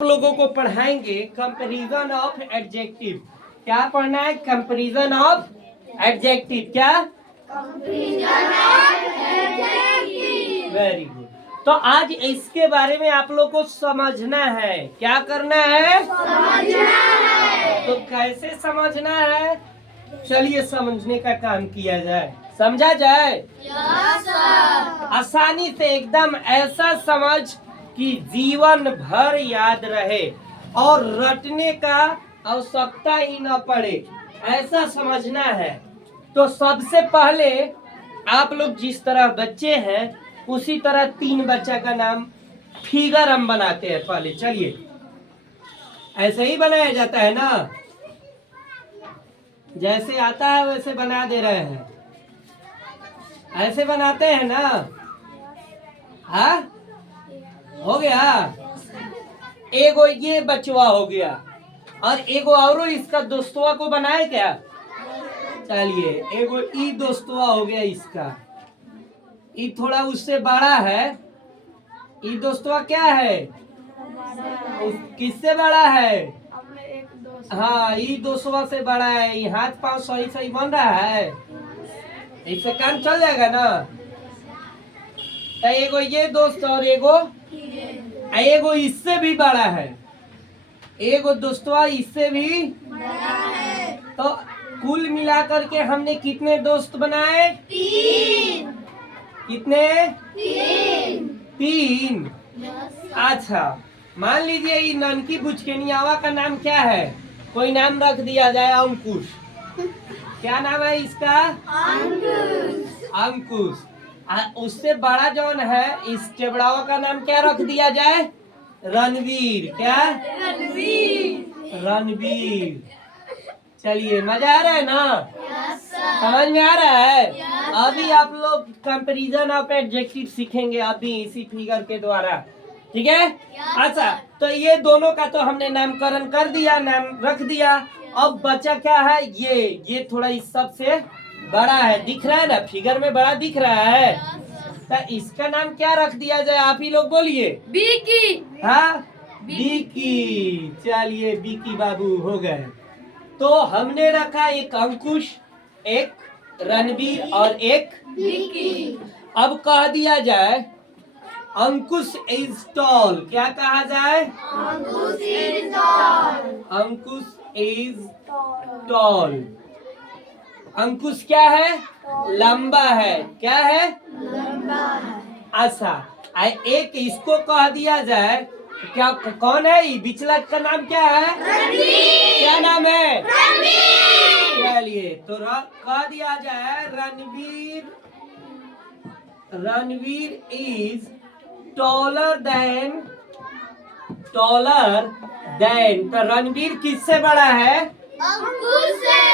लोगों को पढ़ाएंगे कंपैरिजन ऑफ एडजेक्टिव। क्या पढ़ना है? Comparison of adjective. क्या? Comparison of adjective. Very good. तो आज इसके बारे में आप लोग को समझना है। क्या करना है? समझना है। तो कैसे समझना है? चलिए समझने का काम किया जाए। समझा जाए? Yes sir. आसानी से एकदम ऐसा समझ कि जीवन भर याद रहे और रटने का आवश्यकता ही न पड़े, ऐसा समझना है। तो सबसे पहले आप लोग जिस तरह बच्चे हैं उसी तरह तीन बच्चा का नाम फिगर हम बनाते हैं। पहले चलिए, ऐसे ही बनाया जाता है ना, जैसे आता है वैसे बना दे रहे हैं। ऐसे बनाते हैं ना? हाँ, हो गया। एगो ये बचवा हो गया और एगो औरो इसका दोस्तवा को बनाए क्या? चलिए, एगो ई दोस्तवा हो गया इसका। ई थोड़ा उससे बड़ा है। ई दोस्तवा क्या है? किससे बड़ा है? हाँ, ई दोस्तवा से बड़ा है। ये हाथ पांव सही सही बन रहा है, इससे काम चल जाएगा ना। तो एगो ये दोस्त और एगो इससे भी बड़ा है। एगो दोस्तवा इससे भी बड़ा है। तो कुल मिलाकर के हमने कितने दोस्त बनाए? तीन। कितने? तीन। अच्छा, मान लीजिए ये ननकी बुचकेनियावा का नाम क्या है? कोई नाम रख दिया जाए, अंकुश। क्या नाम है इसका? अंकुश। उससे बड़ा जौन है इस टेबड़ावा का नाम क्या रख दिया जाए? रणवीर। क्या? रणवीर। चलिए, मजा आ रहा है ना? समझ में आ रहा है? अभी आप लोग कंपैरिजन ऑफ एडजेक्टिव सीखेंगे अभी इसी फिगर के द्वारा, ठीक है? अच्छा, तो ये दोनों का तो हमने नामकरण कर दिया, नाम रख दिया। अब बचा क्या है? ये थोड़ा इस सब से बड़ा है, दिख रहा है ना? फिगर में बड़ा दिख रहा है। तो इसका नाम क्या रख दिया जाए? आप ही लोग बोलिए। बिकी। हाँ, बिकी। चलिए, बिकी बाबू हो गए। तो हमने रखा एक अंकुश, एक रणवीर और एक बिकी। अब कह दिया जाए अंकुश इज टॉल। क्या कहा जाए? Ankush is tall. Ankush is tall. Ankush क्या है? लंबा है। क्या है? लंबा है। अच्छा, एक इसको कह दिया जाए, क्या कौन है? बिचला का नाम क्या है? रणवीर। क्या नाम है? रणवीर। चलिए, तो कह दिया जाए Ranveer. Ranveer is taller then. तो रणवीर किससे बड़ा है? अंकुश से।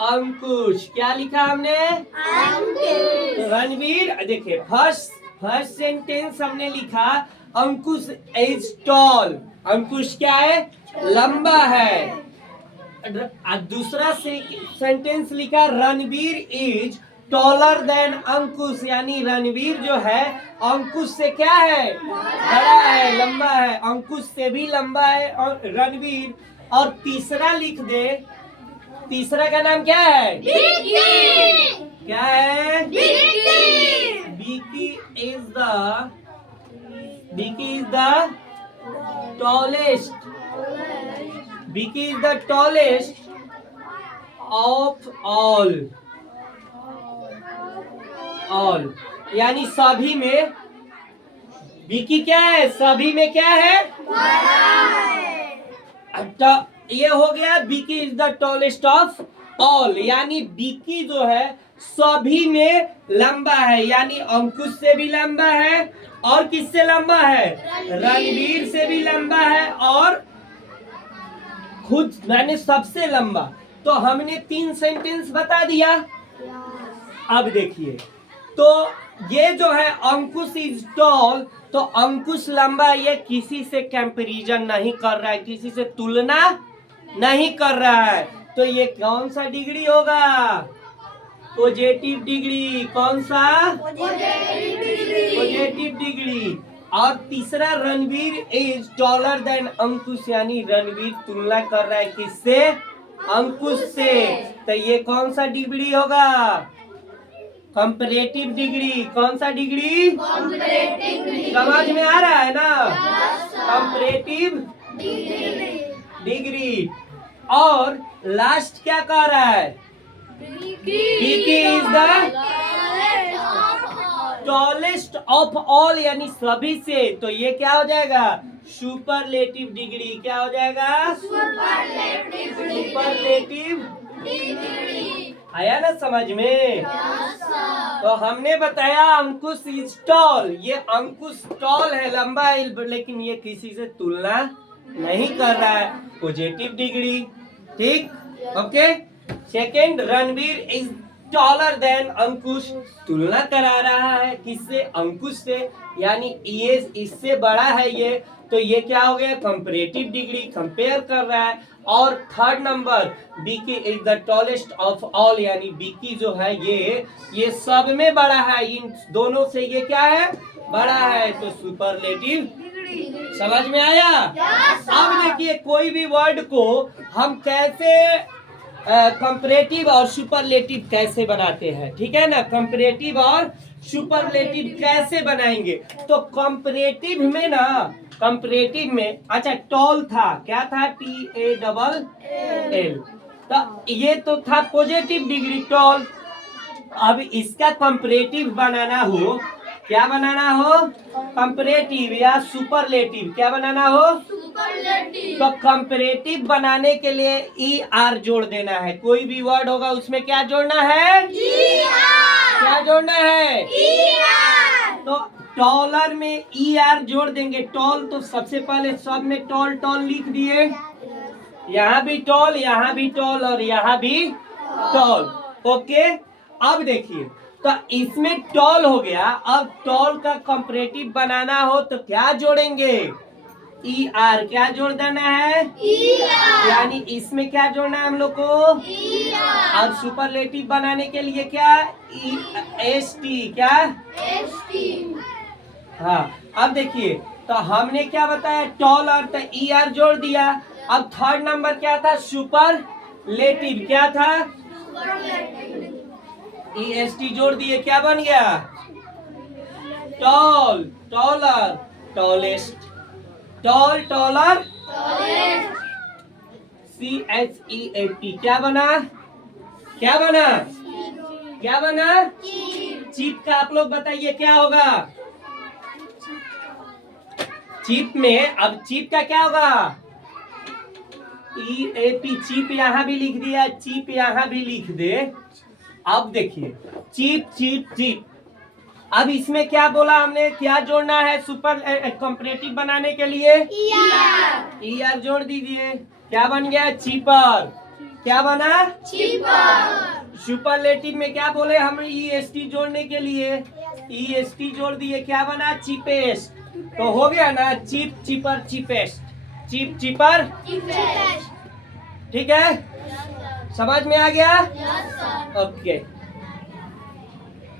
अंकुश। क्या लिखा हमने? अंकुश। रणवीर, देखिए फर्स्ट सेंटेंस हमने लिखा अंकुश इज टॉल। अंकुश क्या है? लंबा है। दूसरा सेंटेंस लिखा रणवीर इज टॉलर देन अंकुश, यानी रणवीर जो है अंकुश से क्या है? बड़ा है, लंबा है। अंकुश से भी लंबा है और रणवीर। और तीसरा लिख दे, तीसरा का नाम क्या है? बिकी। क्या है? बिकी। बिकी इज द टॉलेस्ट। बिकी is the tallest of all. यानी सभी में बिकी क्या है? सभी में क्या है? तो ये हो गया बिकी is the tallest of all, यानी बिकी जो है सभी में लंबा है, यानी अंकुश से भी लंबा है और किससे लंबा है? रणवीर से भी लंबा है और खुद यानी सबसे लंबा। तो हमने तीन सेंटेंस बता दिया। अब देखिए, तो ये जो है अंकुश इज टॉल, तो अंकुश लंबा, ये किसी से कंपैरिजन नहीं कर रहा है, किसी से तुलना नहीं कर रहा है। तो ये कौन सा डिग्री होगा? Positive degree. कौन सा? Positive degree. और तीसरा रणवीर इज टॉलर देन अंकुश, यानी रणवीर तुलना कर रहा है किससे? अंकुश से। तो ये कौन सा डिग्री होगा? Comparative degree. कौन सा डिग्री? समझ में आ रहा है ना? Comparative degree. और लास्ट क्या कह रहा है? Biki is the tallest of all, यानी सभी से। तो ये क्या हो जाएगा? Superlative degree. क्या हो जाएगा? Superlative degree. आया ना समझ में? तो हमने बताया अंकुश इज टॉल। ये अंकुश टॉल है, लंबा है, लेकिन ये किसी से तुलना नहीं कर रहा है। Positive degree. ठीक, okay. Second, Ranveer is taller than Ankush, तुलना करा रहा है किससे? अंकुश से, यानी ये इससे बड़ा है ये। तो ये क्या हो गया? कंपैरेटिव डिग्री, कंपेयर कर रहा है। और third number, Biki is the tallest of all, यानी बीकी जो है ये सब में बड़ा है, इन दोनों से ये क्या है? बड़ा है। तो सुपरलेटिव। समझ में आया? अब देखिए कोई भी वर्ड को हम कैसे कंपैरेटिव और सुपरलेटिव कैसे बनाते हैं, ठीक है ना? कंपैरेटिव और सुपरलेटिव कैसे बनाएंगे? तो कंपैरेटिव में ना, कंपैरेटिव में, अच्छा टॉल था, क्या था? TALL। तो ये तो था पॉजिटिव डिग्री टॉल। अब इसका कंपैरेटिव बनाना हो, क्या बनाना हो? कंपैरेटिव या सुपरलेटिव, क्या बनाना हो? तो कंपैरेटिव बनाने के लिए ER जोड़ देना है। कोई भी वर्ड होगा उसमें क्या जोड़ना है? क्या जोड़ना है? तो टॉलर में ER जोड़ देंगे। टॉल तो सबसे पहले सब में टॉल टॉल लिख दिए, यहाँ भी टॉल, यहाँ भी टॉल और यहाँ भी टॉल। ओके, अब देखिए तो इसमें टॉल हो गया। अब टॉल का कंपैरेटिव बनाना हो तो क्या जोड़ेंगे? ER। क्या जोड़ देना है? यानी इसमें क्या जोड़ना है हम लोग को? और सुपरलेटिव बनाने के लिए क्या? ST। क्या? हाँ, अब देखिए तो हमने क्या बताया? टॉल और तो ER जोड़ दिया। अब थर्ड नंबर क्या था? सुपरलेटिव। क्या था? EST जोड़ दिए, क्या बन गया? Tall, taller, tallest. Tall, taller, CHEAP। क्या बना? क्या बना? क्या बना? चीप का आप लोग बताइए क्या होगा? चीप में, अब चीप का क्या होगा? EAP। चीप यहाँ भी लिख दिया, चीप यहाँ भी लिख दे। अब देखिए चीप चीप चीप। अब इसमें क्या बोला हमने? क्या जोड़ना है सुपर कंपैरेटिव बनाने के लिए? ER जोड़ दीजिए। क्या बन गया? चीपर। क्या बना? चीपर। सुपरलेटिव में क्या बोले हम? EST जोड़ने के लिए EST जोड़ दिए। क्या बना? चीपेस्ट। तो हो गया ना, cheap cheaper cheapest, cheap cheaper. ठीक है, समझ में आ गया? ओके।